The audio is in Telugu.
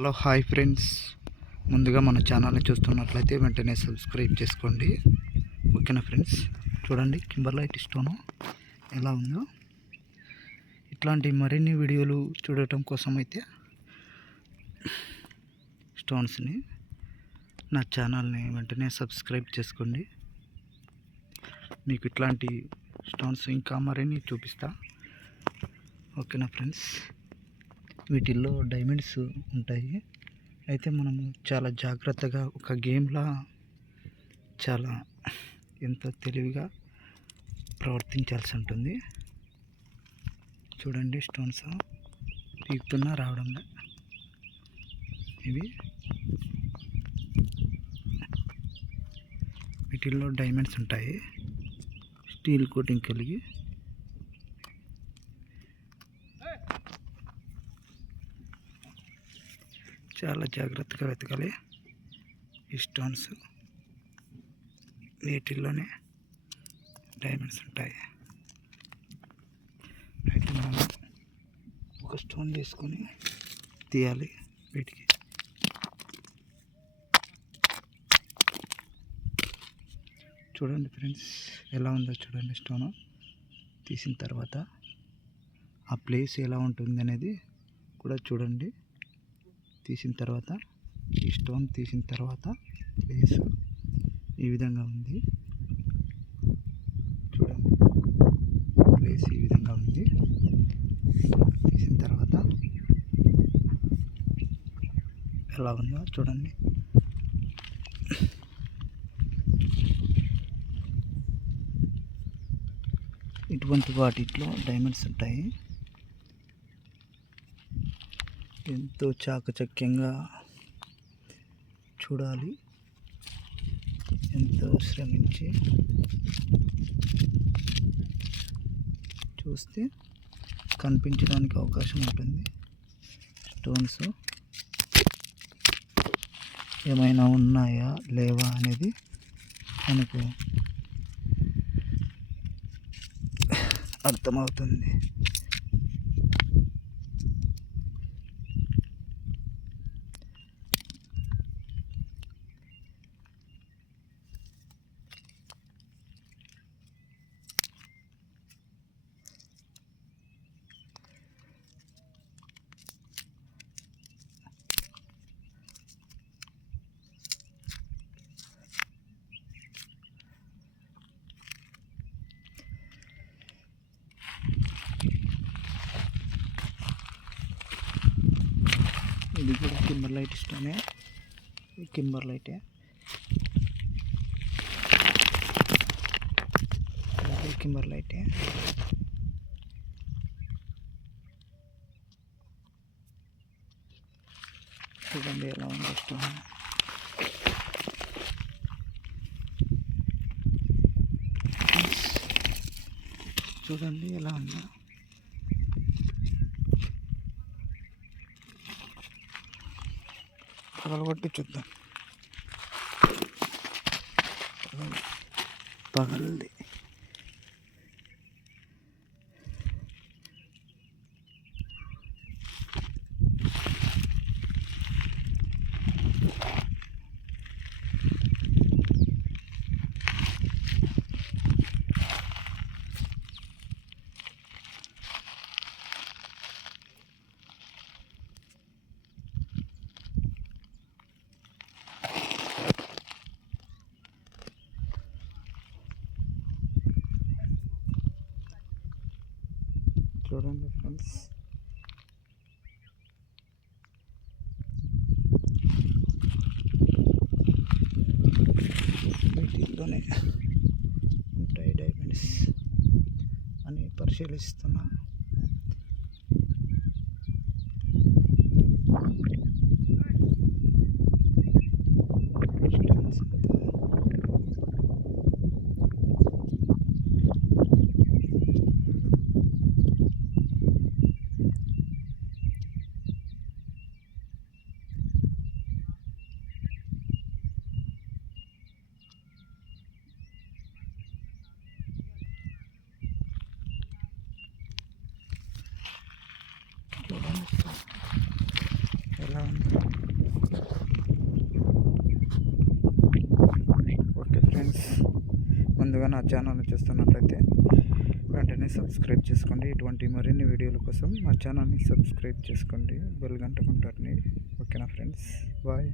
Hello hi friends. ముందుగా మన ఛానల్ని చూస్తున్నట్లయితే వెంటనే సబ్స్క్రైబ్ చేసుకోండి. ఓకేనా ఫ్రెండ్స్? చూడండి కింబర్లైట్ స్టోను ఎలా ఉందో. ఇట్లాంటి మరిన్ని వీడియోలు చూడటం కోసం అయితే స్టోన్స్ని నా ఛానల్ని వెంటనే సబ్స్క్రైబ్ చేసుకోండి. మీకు ఇట్లాంటి స్టోన్స్ ఇంకా మరిన్ని చూపిస్తా. ఓకేనా ఫ్రెండ్స్? వీటిల్లో డైమండ్స్ ఉంటాయి. అయితే మనము చాలా జాగ్రత్తగా ఒక గేమ్లా చాలా ఎంతో తెలివిగా ప్రవర్తించాల్సి ఉంటుంది. చూడండి స్టోన్స్ పీకుతున్నా రావడంలో. ఇవి వీటిల్లో డైమండ్స్ ఉంటాయి. స్టీల్ కోటింగ్ కలిగి చాలా జాగ్రత్తగా వెతకాలి. ఈ స్టోన్స్ వీటిల్లోనే డైమండ్స్ ఉంటాయి. అయితే మనం ఒక స్టోన్ తీసుకొని తీయాలి వీటికి. చూడండి ఫ్రెండ్స్ ఎలా ఉందో చూడండి స్టోను. తీసిన తర్వాత ఆ ప్లేస్ ఎలా ఉంటుంది అనేది కూడా చూడండి. తీసిన తర్వాత ఈ స్టోన్ తీసిన తర్వాత ప్లేస్ ఈ విధంగా ఉంది. చూడండి. ప్లేస్ ఈ విధంగా ఉంది. తీసిన తర్వాత ఎలా ఉందో చూడండి. ఇటువంటి వాటిలో డైమండ్స్ ఉంటాయి. ఎంతో చాకచక్యంగా చూడాలి. ఎంతో శ్రమించి చూస్తే కనిపించడానికి అవకాశం ఉంటుంది. స్టోన్స్ ఏమైనా ఉన్నాయా? లేవా? అనేది మనకు అర్థమవుతుంది. ఇది కూడా కింబర్ లైట్ ఇష్టమే. కింబర్ లైటే. కింబర్ లైటే. చూడండి ఎలా ఉంది ఇష్టం. చూడండి ఎలా ఉందో. పగలగొట్టి చూద్దాం. పగలు పగలది. చూడండి ఫ్రెండ్స్. వీటిల్లోనే ఉంటాయి డైమండ్స్ అని పరిశీలిస్తున్నా. ముందుగా నా చూస్తున్నట్లయితే వెంటనే సబ్స్క్రైబ్ చేసుకోండి. ఇటువంటి మరిన్ని వీడియోల కోసం మా ఛానల్ని సబ్స్క్రైబ్ చేసుకోండి. బెల్ గంట గుంటారని ఓకేనా ఫ్రెండ్స్? బాయ్.